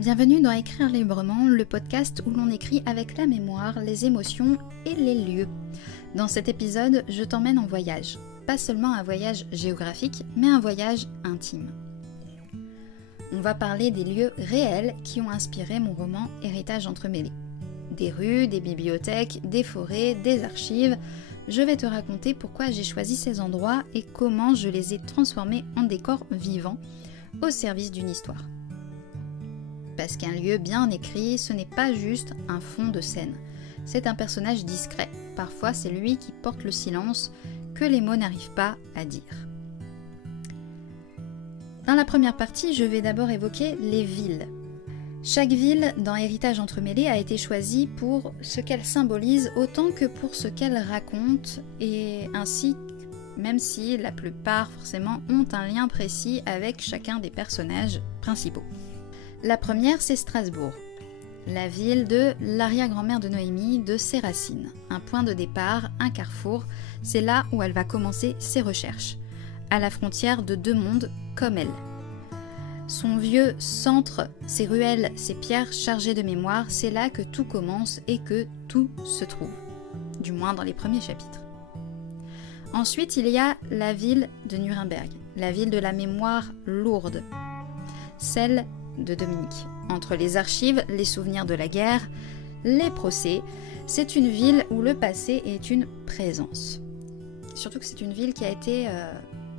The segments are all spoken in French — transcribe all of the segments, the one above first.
Bienvenue dans Écrire librement, le podcast où l'on écrit avec la mémoire, les émotions et les lieux. Dans cet épisode, je t'emmène en voyage. Pas seulement un voyage géographique, mais un voyage intime. On va parler des lieux réels qui ont inspiré mon roman Héritage entremêlé. Des rues, des bibliothèques, des forêts, des archives. Je vais te raconter pourquoi j'ai choisi ces endroits et comment je les ai transformés en décors vivants au service d'une histoire. Parce qu'un lieu bien écrit, ce n'est pas juste un fond de scène. C'est un personnage discret. Parfois, c'est lui qui porte le silence que les mots n'arrivent pas à dire. Dans la première partie, je vais d'abord évoquer les villes. Chaque ville dans Héritage entremêlé a été choisie pour ce qu'elle symbolise autant que pour ce qu'elle raconte, et ainsi, même si la plupart forcément ont un lien précis avec chacun des personnages principaux. La première, c'est Strasbourg, la ville de l'arrière-grand-mère de Noémie, de ses racines. Un point de départ, un carrefour, c'est là où elle va commencer ses recherches, à la frontière de deux mondes comme elle. Son vieux centre, ses ruelles, ses pierres chargées de mémoire, c'est là que tout commence et que tout se trouve, du moins dans les premiers chapitres. Ensuite, il y a la ville de Nuremberg, la ville de la mémoire lourde, celle de Dominique. Entre les archives, les souvenirs de la guerre, les procès, c'est une ville où le passé est une présence. Surtout que c'est une ville qui a été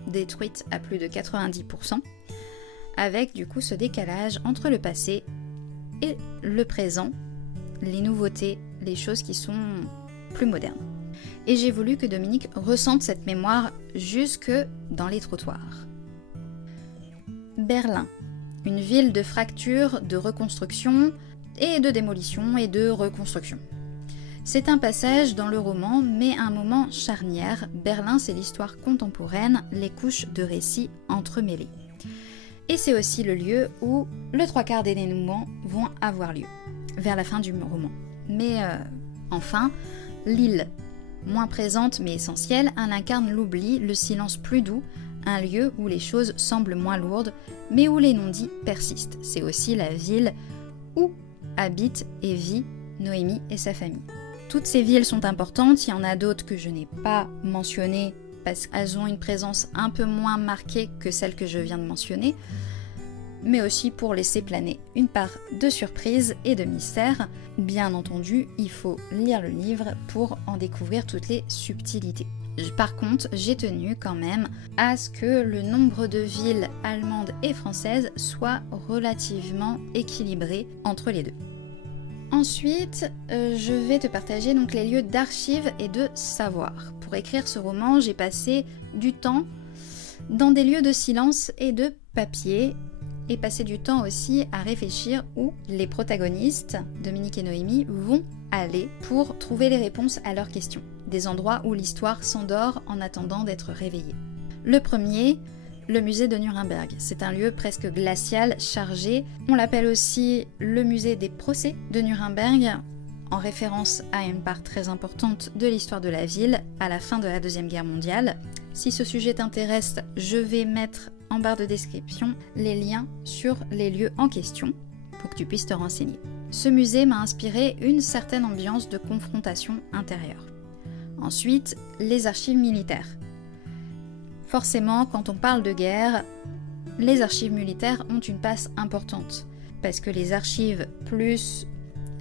détruite à plus de 90%, avec du coup ce décalage entre le passé et le présent, les nouveautés, les choses qui sont plus modernes. Et j'ai voulu que Dominique ressente cette mémoire jusque dans les trottoirs. Berlin. Une ville de fractures, de reconstruction et de démolition et de reconstruction. C'est un passage dans le roman, mais un moment charnière. Berlin, c'est l'histoire contemporaine, les couches de récits entremêlées. Et c'est aussi le lieu où le trois quarts des dénouements vont avoir lieu, vers la fin du roman. Mais enfin, Lille, moins présente mais essentielle, elle incarne l'oubli, le silence plus doux, un lieu où les choses semblent moins lourdes, mais où les non-dits persistent. C'est aussi la ville où habite et vit Noémie et sa famille. Toutes ces villes sont importantes, il y en a d'autres que je n'ai pas mentionnées parce qu'elles ont une présence un peu moins marquée que celle que je viens de mentionner, mais aussi pour laisser planer une part de surprise et de mystère. Bien entendu, il faut lire le livre pour en découvrir toutes les subtilités. Par contre, j'ai tenu quand même à ce que le nombre de villes allemandes et françaises soit relativement équilibré entre les deux. Ensuite, je vais te partager donc les lieux d'archives et de savoir. Pour écrire ce roman, j'ai passé du temps dans des lieux de silence et de papier, et passé du temps aussi à réfléchir où les protagonistes, Dominique et Noémie, vont aller pour trouver les réponses à leurs questions. Des endroits où l'histoire s'endort en attendant d'être réveillée. Le premier, le musée de Nuremberg. C'est un lieu presque glacial, chargé. On l'appelle aussi le musée des procès de Nuremberg, en référence à une part très importante de l'histoire de la ville à la fin de la Deuxième Guerre mondiale. Si ce sujet t'intéresse, je vais mettre en barre de description les liens sur les lieux en question pour que tu puisses te renseigner. Ce musée m'a inspiré une certaine ambiance de confrontation intérieure. Ensuite, les archives militaires. Forcément, quand on parle de guerre, les archives militaires ont une place importante, parce que les archives plus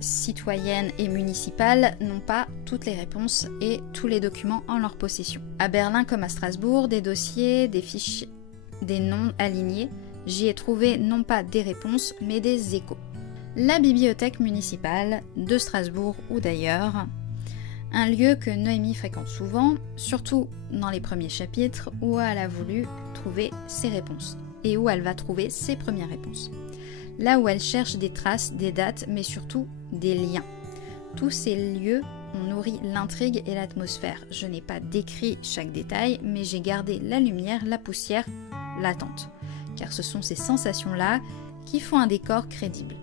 citoyennes et municipales n'ont pas toutes les réponses et tous les documents en leur possession. À Berlin comme à Strasbourg, des dossiers, des fiches, des noms alignés, j'y ai trouvé non pas des réponses, mais des échos. La bibliothèque municipale de Strasbourg ou d'ailleurs, un lieu que Noémie fréquente souvent, surtout dans les premiers chapitres où elle a voulu trouver ses réponses et où elle va trouver ses premières réponses. Là où elle cherche des traces, des dates, mais surtout des liens. Tous ces lieux ont nourri l'intrigue et l'atmosphère. Je n'ai pas décrit chaque détail, mais j'ai gardé la lumière, la poussière, l'attente. Car ce sont ces sensations-là qui font un décor crédible.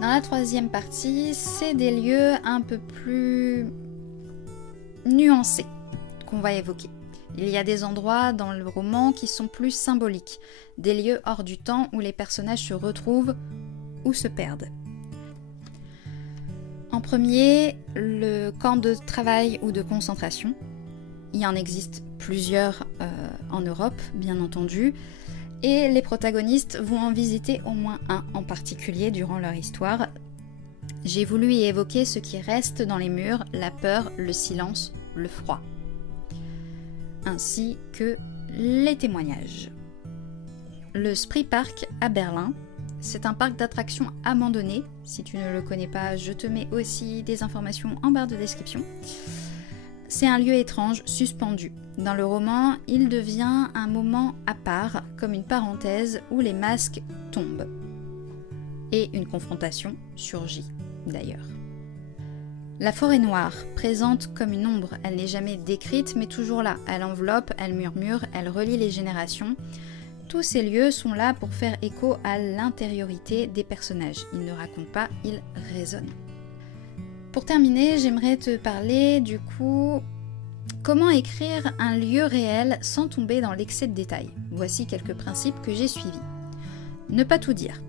Dans la troisième partie, c'est des lieux un peu plus nuancés qu'on va évoquer. Il y a des endroits dans le roman qui sont plus symboliques, des lieux hors du temps où les personnages se retrouvent ou se perdent. En premier, le camp de travail ou de concentration. Il y en existe plusieurs en Europe, bien entendu, et les protagonistes vont en visiter au moins un en particulier durant leur histoire. J'ai voulu y évoquer ce qui reste dans les murs, la peur, le silence, le froid, ainsi que les témoignages. Le Spree Park à Berlin, c'est un parc d'attractions abandonné. Si tu ne le connais pas, je te mets aussi des informations en barre de description. C'est un lieu étrange, suspendu. Dans le roman, il devient un moment à part, comme une parenthèse où les masques tombent. Et une confrontation surgit, d'ailleurs. La forêt noire, présente comme une ombre, elle n'est jamais décrite, mais toujours là. Elle enveloppe, elle murmure, elle relie les générations. Tous ces lieux sont là pour faire écho à l'intériorité des personnages. Ils ne racontent pas, ils résonnent. Pour terminer, j'aimerais te parler du coup comment écrire un lieu réel sans tomber dans l'excès de détails. Voici quelques principes que j'ai suivis. Ne pas tout dire.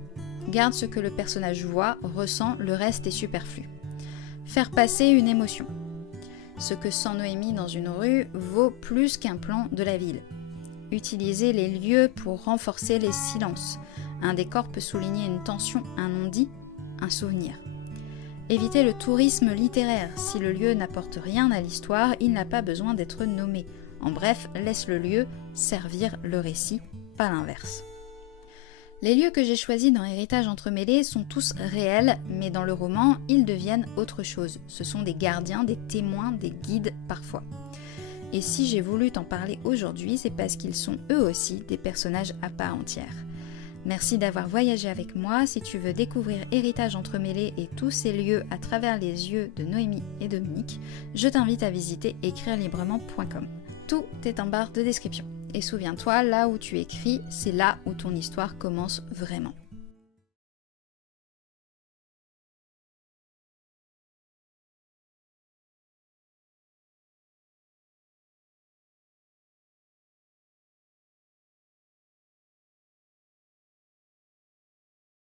Garde ce que le personnage voit, ressent, le reste est superflu. Faire passer une émotion. Ce que sent Noémie dans une rue vaut plus qu'un plan de la ville. Utiliser les lieux pour renforcer les silences. Un décor peut souligner une tension, un non-dit, un souvenir. Éviter le tourisme littéraire. Si le lieu n'apporte rien à l'histoire, il n'a pas besoin d'être nommé. En bref, laisse le lieu servir le récit, pas l'inverse. Les lieux que j'ai choisis dans Héritage entremêlé sont tous réels, mais dans le roman, ils deviennent autre chose. Ce sont des gardiens, des témoins, des guides parfois. Et si j'ai voulu t'en parler aujourd'hui, c'est parce qu'ils sont eux aussi des personnages à part entière. Merci d'avoir voyagé avec moi. Si tu veux découvrir Héritage entremêlé et tous ces lieux à travers les yeux de Noémie et Dominique, je t'invite à visiter écrirelibrement.com. Tout est en barre de description. Et souviens-toi, là où tu écris, c'est là où ton histoire commence vraiment.